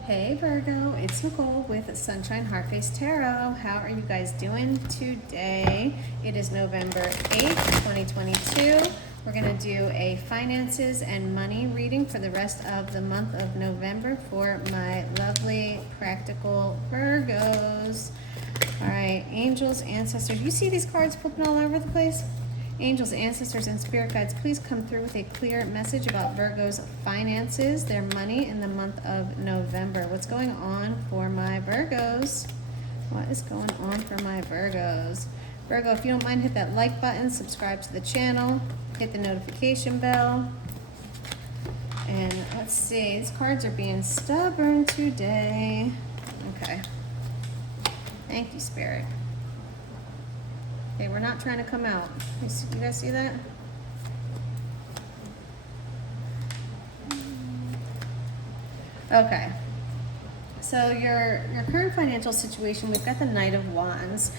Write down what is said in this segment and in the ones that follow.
Hey Virgo, it's Nicole with Sunshine Heartface Tarot. How are you guys doing today? It is November 8th, 2022. We're going to do a finances and money reading for the rest of the month of November for my lovely practical Virgos. All right, angels, ancestors. You see these cards flipping all over the place? Angels, ancestors, and spirit guides, please come through with a clear message about Virgo's finances, their money in the month of November. What's going on for my Virgos? What is going on for my Virgos? Virgo, if you don't mind, hit that like button, subscribe to the channel, hit the notification bell. And let's see, these cards are being stubborn today. Okay. Thank you, Spirit. Okay, we're not trying to come out. You guys see that? Okay. So your current financial situation, we've got the Knight of Wands,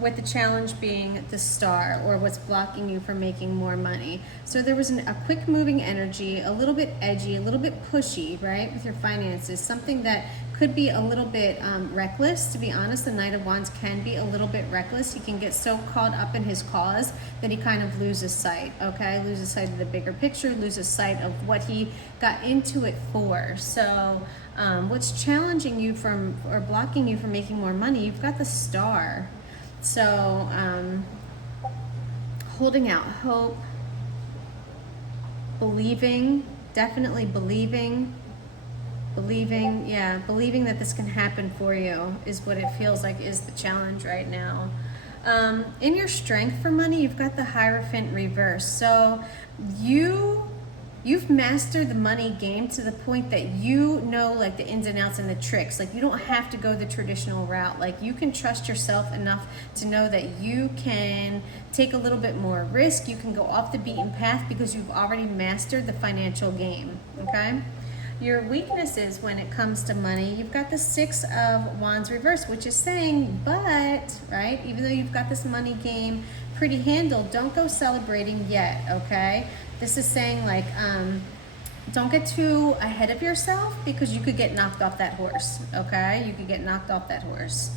with the challenge being the Star, or what's blocking you from making more money. So there was a quick moving energy, a little bit edgy, a little bit pushy, right, with your finances, something that could be a little bit reckless. To be honest, the Knight of Wands can be a little bit reckless. He can get so caught up in his cause that he kind of loses sight, okay? Loses sight of the bigger picture, loses sight of what he got into it for. So what's challenging you from, or blocking you from making more money, you've got the Star. So holding out hope, believing, definitely believing that this can happen for you is what it feels like is the challenge right now. In your strength for money, you've got the Hierophant reverse. So you've mastered the money game to the point that you know, like, the ins and outs and the tricks. Like, you don't have to go the traditional route. Like, you can trust yourself enough to know that you can take a little bit more risk. You can go off the beaten path because you've already mastered the financial game, okay? Your weaknesses when it comes to money, you've got the Six of Wands reverse, which is saying, but, right, even though you've got this money game pretty handled, don't go celebrating yet, okay? This is saying, like, don't get too ahead of yourself because you could get knocked off that horse, okay? You could get knocked off that horse.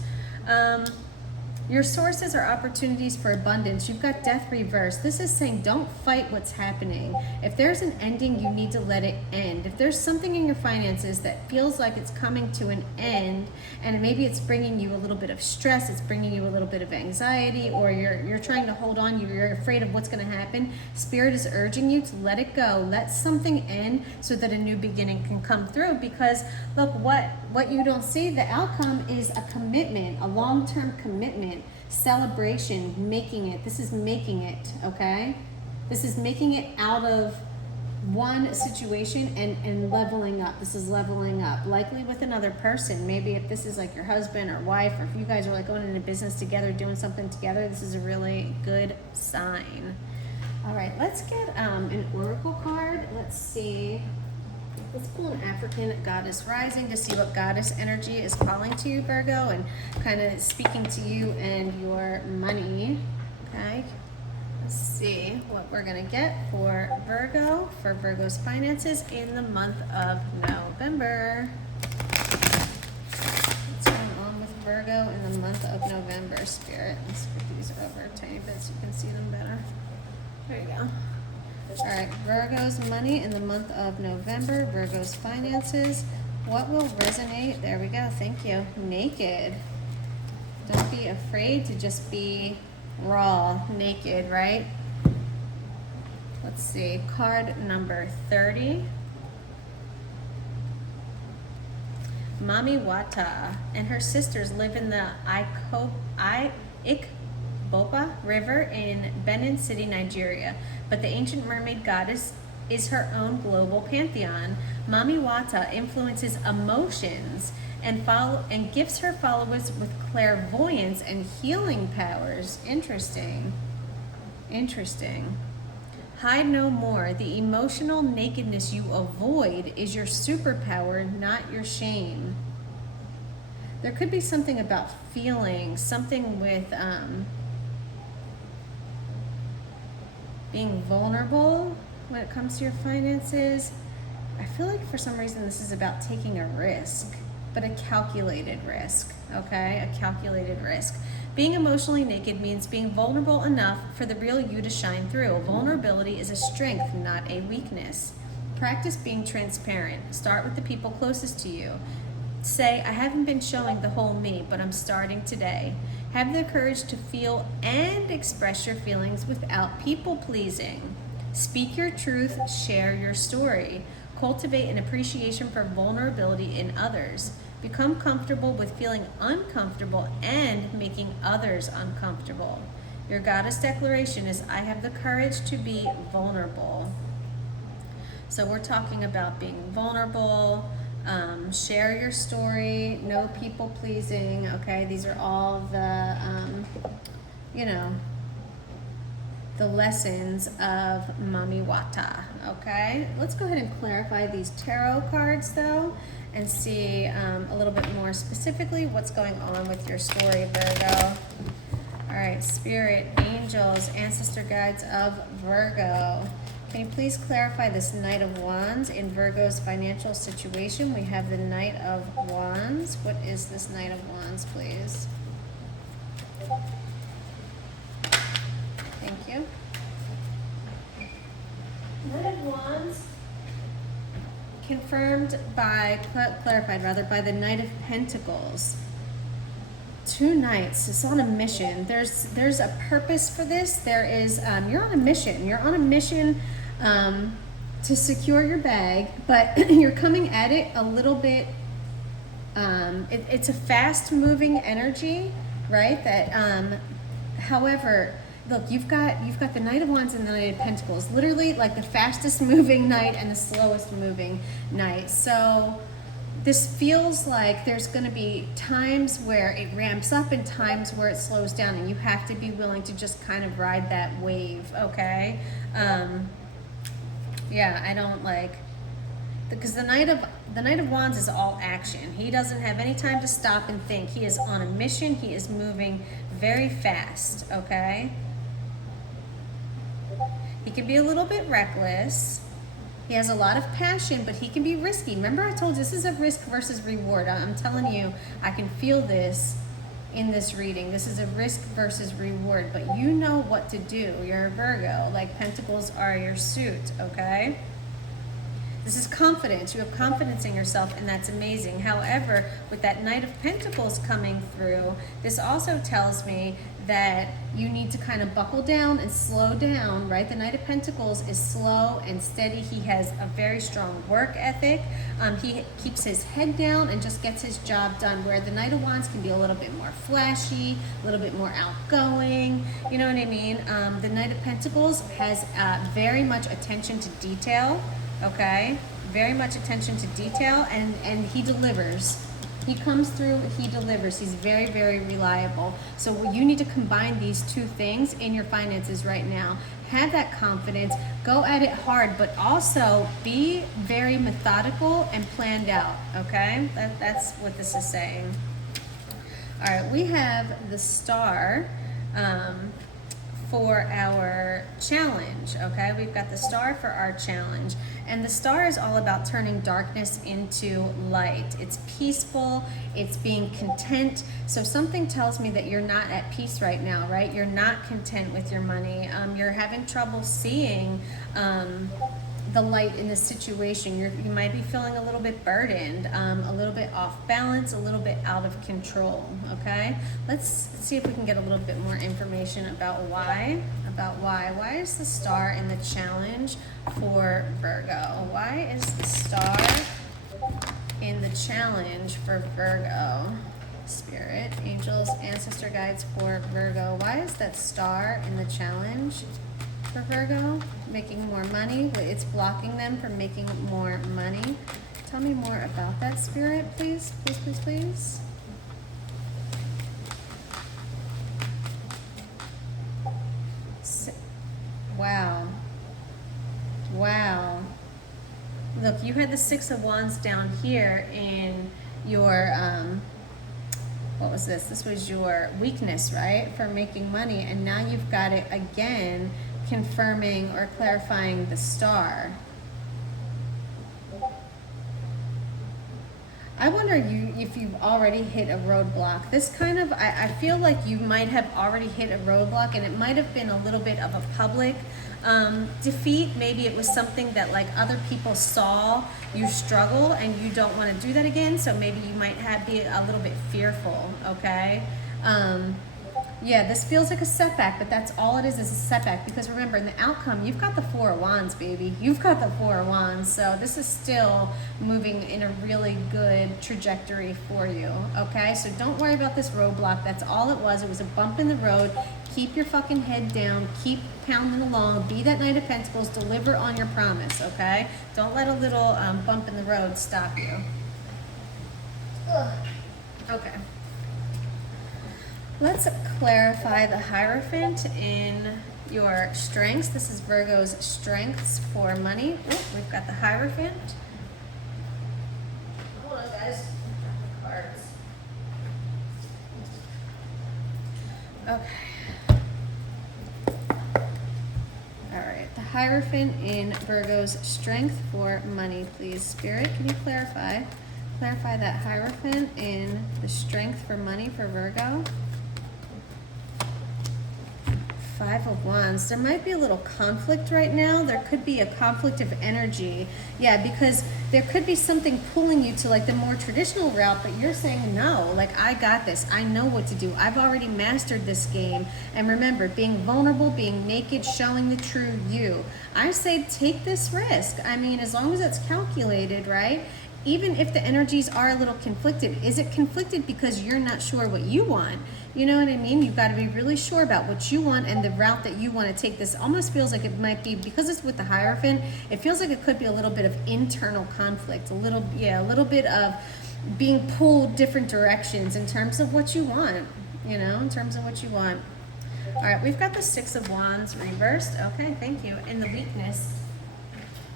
Your sources are opportunities for abundance. You've got Death reverse. This is saying don't fight what's happening. If there's an ending, you need to let it end. If there's something in your finances that feels like it's coming to an end, and maybe it's bringing you a little bit of stress, it's bringing you a little bit of anxiety, or you're trying to hold on, you're afraid of what's going to happen, Spirit is urging you to let it go. Let something end so that a new beginning can come through. Because look, what you don't see, the outcome is a commitment, a long-term commitment, celebration, making it. This is making it, okay? This is making it out of one situation and leveling up. This is leveling up, likely with another person. Maybe if this is like your husband or wife, or if you guys are like going into business together, doing something together, this is a really good sign. All right, let's get an oracle card. Let's see. Let's pull an African goddess rising to see what goddess energy is calling to you, Virgo, and kind of speaking to you and your money. Okay, let's see what we're going to get for Virgo, for Virgo's finances in the month of November. What's going on with Virgo in the month of November, Spirit? Let's put these over a tiny bit so you can see them better. There you go. All right, Virgo's money in the month of November, Virgo's finances. What will resonate? There we go. Thank you. Naked. Don't be afraid to just be raw, naked, right? Let's see. Card number 30. Mami Wata and her sisters live in the Ikbopa River in Benin City, Nigeria. But the ancient mermaid goddess is her own global pantheon. Mami Wata influences emotions and gifts her followers with clairvoyance and healing powers. Interesting. Interesting. Hide no more. The emotional nakedness you avoid is your superpower, not your shame. There could be something about feeling, something with being vulnerable when it comes to your finances. I feel like for some reason this is about taking a risk, but a calculated risk, okay? A calculated risk. Being emotionally naked means being vulnerable enough for the real you to shine through. Vulnerability is a strength, not a weakness. Practice being transparent. Start with the people closest to you. Say, I haven't been showing the whole me, but I'm starting today. Have the courage to feel and express your feelings without people pleasing. Speak your truth, share your story. Cultivate an appreciation for vulnerability in others. Become comfortable with feeling uncomfortable and making others uncomfortable. Your goddess declaration is, I have the courage to be vulnerable. So we're talking about being vulnerable, share your story, no people pleasing, okay? These are all the, you know, the lessons of Mami Wata, okay? Let's go ahead and clarify these tarot cards though and see a little bit more specifically what's going on with your story, Virgo. All right, Spirit, Angels, Ancestor Guides of Virgo. Can you please clarify this Knight of Wands in Virgo's financial situation? We have the Knight of Wands. What is this Knight of Wands, please? Thank you. Knight of Wands confirmed by, clarified rather, by the Knight of Pentacles. Two knights. It's on a mission. There's a purpose for this. There is, you're on a mission. You're on a mission to secure your bag, but you're coming at it a little bit, it's a fast moving energy, right? That, however, look, you've got the Knight of Wands and the Knight of Pentacles, literally like the fastest moving knight and the slowest moving knight. So this feels like there's going to be times where it ramps up and times where it slows down, and you have to be willing to just kind of ride that wave, okay? Yeah, I don't like, because the Knight of Wands is all action. He doesn't have any time to stop and think. He is on a mission. He is moving very fast, okay? He can be a little bit reckless. He has a lot of passion, but he can be risky. Remember I told you this is a risk versus reward. I'm telling you, I can feel this in this reading. This is a risk versus reward, but you know what to do. You're a Virgo. Like, Pentacles are your suit, okay? This is confidence. You have confidence in yourself, and that's amazing. However, with that Knight of Pentacles coming through, this also tells me that you need to kind of buckle down and slow down, right? The Knight of Pentacles is slow and steady. He has a very strong work ethic. He keeps his head down and just gets his job done, where the Knight of Wands can be a little bit more flashy, a little bit more outgoing, you know what I mean? The Knight of Pentacles has very much attention to detail, okay? Very much attention to detail, and he delivers. He comes through, he delivers. He's very, very reliable. So you need to combine these two things in your finances right now. Have that confidence, go at it hard, but also be very methodical and planned out, okay? That's what this is saying. All right, we have the Star for our challenge, okay? We've got the Star for our challenge. And the Star is all about turning darkness into light. It's peaceful, it's being content. So something tells me that you're not at peace right now, right? You're not content with your money. You're having trouble seeing the light in this situation. You might be feeling a little bit burdened, a little bit off balance, a little bit out of control, okay? Let's see if we can get a little bit more information about why. Why is the Star in the challenge for Virgo? Why is the Star in the challenge for Virgo? Spirit, Angels, Ancestor Guides for Virgo. Why is that Star in the challenge for Virgo? Making more money. It's blocking them from making more money. Tell me more about that, Spirit, please. Please, please, please. Wow. Wow. Look, you had the Six of Wands down here in your, what was this? This was your weakness, right? For making money. And now you've got it again, confirming or clarifying the Star. I wonder if you've already hit a roadblock. This kind of, I feel like you might have already hit a roadblock, and it might have been a little bit of a public defeat. Maybe it was something that like other people saw you struggle and you don't want to do that again. So maybe you might be a little bit fearful, okay? Yeah, this feels like a setback, but that's all it is a setback. Because remember, in the outcome, you've got the Four of Wands, baby. You've got the Four of Wands. So this is still moving in a really good trajectory for you, okay? So don't worry about this roadblock. That's all it was. It was a bump in the road. Keep your fucking head down. Keep pounding along. Be that Knight of Pentacles. Deliver on your promise, okay? Don't let a little bump in the road stop you. Ugh. Okay. Let's clarify the Hierophant in your strengths. This is Virgo's strengths for money. Oh, we've got the Hierophant. Hold on, guys. Cards. Okay. All right. The Hierophant in Virgo's strength for money, please. Spirit, can you clarify? Clarify that Hierophant in the strength for money for Virgo. Five of Wands. There might be a little conflict right now. There could be a conflict of energy. Yeah, because there could be something pulling you to like the more traditional route, but you're saying no, like I got this. I know what to do. I've already mastered this game. And remember, being vulnerable, being naked, showing the true you. I say take this risk. I mean, as long as it's calculated, right? Even if the energies are a little conflicted, is it conflicted because you're not sure what you want? You know what I mean? You've got to be really sure about what you want and the route that you want to take. This almost feels like it might be, because it's with the Hierophant, it feels like it could be a little bit of internal conflict, a little bit of being pulled different directions in terms of what you want, you know, in terms of what you want. All right, we've got the Six of Wands reversed. Okay, thank you. And the weakness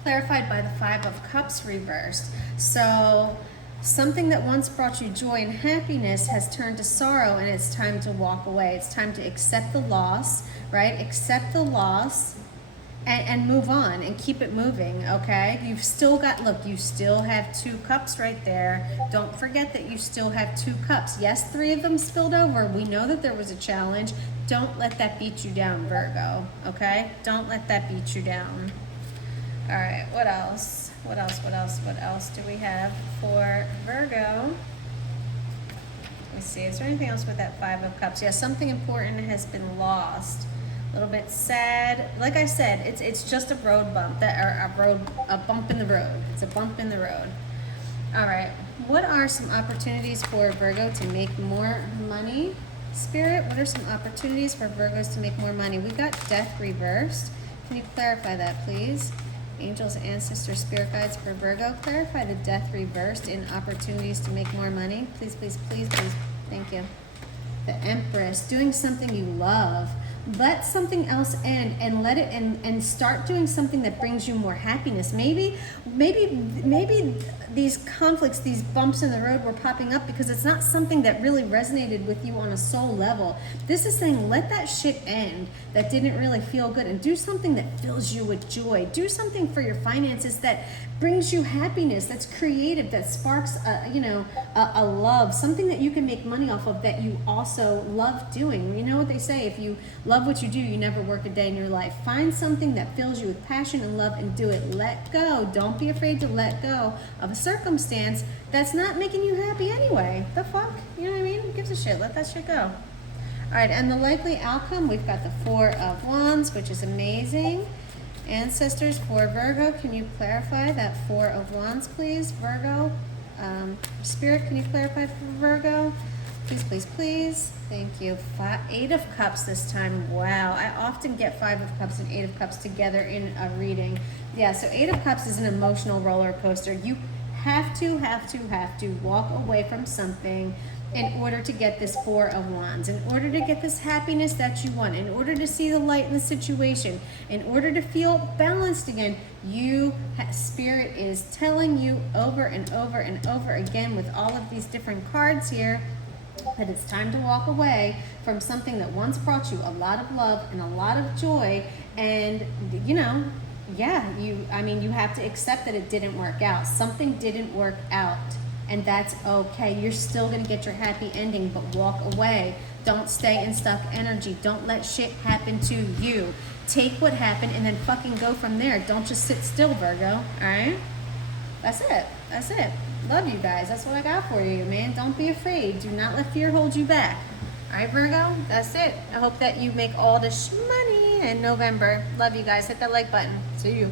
clarified by the Five of Cups reversed. So something that once brought you joy and happiness has turned to sorrow, and it's time to walk away. It's time to accept the loss, right? Accept the loss and move on and keep it moving, okay? You've still got, look, you still have two cups right there. Don't forget that you still have two cups. Yes, three of them spilled over. We know that there was a challenge. Don't let that beat you down, Virgo, okay? Don't let that beat you down. All right, what else? What else do we have for Virgo? Let me see, is there anything else with that Five of Cups? Yeah, something important has been lost. A little bit sad. Like I said, it's just a road bump, a bump in the road. It's a bump in the road. All right, what are some opportunities for Virgo to make more money? Spirit, what are some opportunities for Virgos to make more money? We got Death reversed. Can you clarify that, please? Angels, ancestors, spirit guides for Virgo, clarify the Death reversed in opportunities to make more money. Please, please, please, please. Thank you. The Empress, doing something you love. Let something else end and let it and start doing something that brings you more happiness. Maybe these conflicts, these bumps in the road were popping up because it's not something that really resonated with you on a soul level. This is saying let that shit end that didn't really feel good and do something that fills you with joy. Do something for your finances that brings you happiness, that's creative, that sparks a love, something that you can make money off of that you also love doing. You know what they say, if you love what you do, you never work a day in your life. Find something that fills you with passion and love and do it. Let go. Don't be afraid to let go of a circumstance that's not making you happy anyway. The fuck? You know what I mean? Who gives a shit? Let that shit go. All right, and the likely outcome, we've got the Four of Wands, which is amazing. Ancestors for Virgo, can you clarify that Four of Wands, please? Virgo, Spirit, can you clarify for Virgo? Please, please, please. Thank you. Eight of Cups this time. Wow, I often get Five of Cups and Eight of Cups together in a reading. Yeah, so Eight of Cups is an emotional roller coaster. You have to walk away from something in order to get this Four of Wands, in order to get this happiness that you want, in order to see the light in the situation, in order to feel balanced again. Spirit is telling you over and over and over again with all of these different cards here that it's time to walk away from something that once brought you a lot of love and a lot of joy. And you have to accept that it didn't work out. Something didn't work out. And that's okay. You're still gonna get your happy ending, but walk away. Don't stay in stuck energy. Don't let shit happen to you. Take what happened and then fucking go from there. Don't just sit still, Virgo. All right? That's it. That's it. Love you guys. That's what I got for you, man. Don't be afraid. Do not let fear hold you back. All right, Virgo? That's it. I hope that you make all this money in November. Love you guys. Hit that like button. See you.